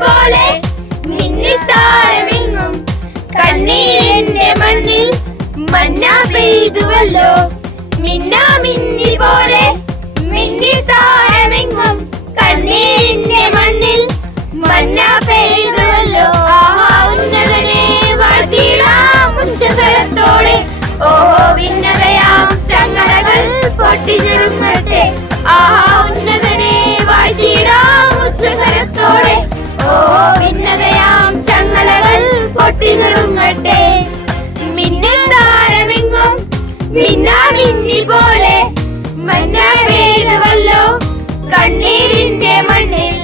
പോലെ മിന്നിത്താരമെങ്ങും കണ്ണീരിന്റെ മണ്ണിൽ മന്ന പെയ്തുവല്ലോ. മിന്നാമിന്നി പോലെ മിന്നിത്താരമെങ്ങും കണ്ണീരിന്റെ മണ്ണിൽ മന്ന പെയ്തുവല്ലോ. ആഹാ ഉന്നതനെ വാഴ്ത്തിയിടാം ഉച്ചസ്വരത്തോടെ. ഓഹോ ഭിന്നതയാം ചങ്ങലകൾ പൊട്ടിച്ചെറുങ്ങട്ടെ. ആഹാ ഉന്നതനെ വാഴ്ത്തിയിടാം ഉച്ചസ്വരത്തോടെ. ഓഹോ ഭിന്നതയാം ചങ്ങലകൾ പൊട്ടിച്ചെറുങ്ങട്ടെ. മിന്നിത്താരമെങ്ങും മിന്നാമിന്നി പോലെ മന്ന പെയ്തുവല്ലോ കണ്ണീരിന്റെ മണ്ണിൽ.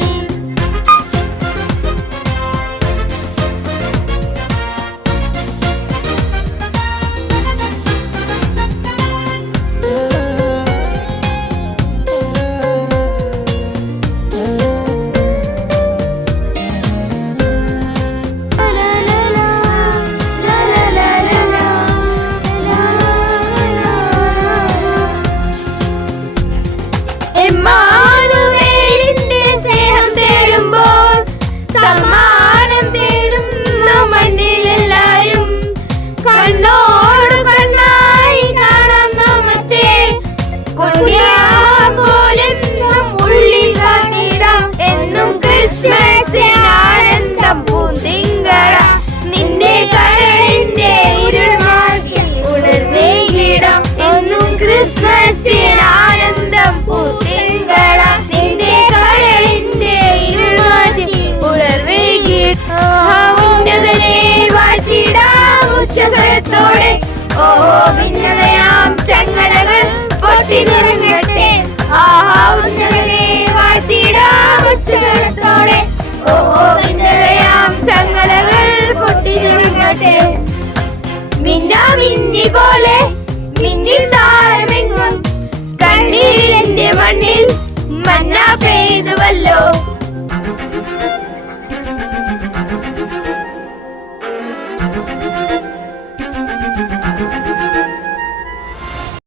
ഓഹോ ഭിന്നതയാം ചങ്ങലകൾ പൊട്ടിനുറങ്ങട്ടെ. ആഹാ ഉന്നതനെ വാഴ്ത്തിയിടാം ഉച്ചസ്വരത്തോടെ. ഓഹോ ഭിന്നതയാം ചങ്ങലകൾ പൊട്ടിനുറങ്ങട്ടെ. മിന്നാമിന്നി